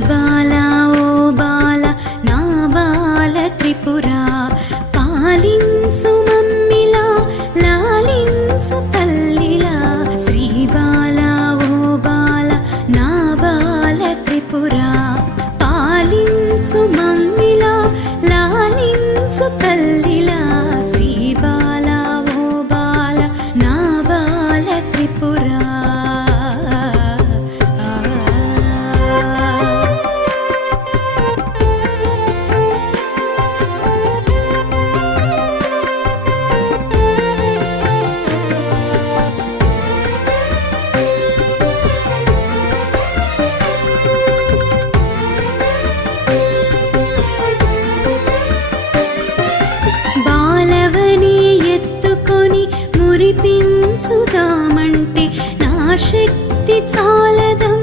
బాలా ఓ బాల నా బాల త్రిపురా పాలించు మమ్మిలా లాలించు తల్లిలా శ్రీ బాలా ఓ బాల నా బాల త్రిపురా పాలించు మమ్మిలా లాలించు తల్లిలా శ్రీ బాలా ఓ బాల నా బాల త్రిపురా బాలవని ఎత్తుకొని మురిపించుదామంటే నా శక్తి చాలదం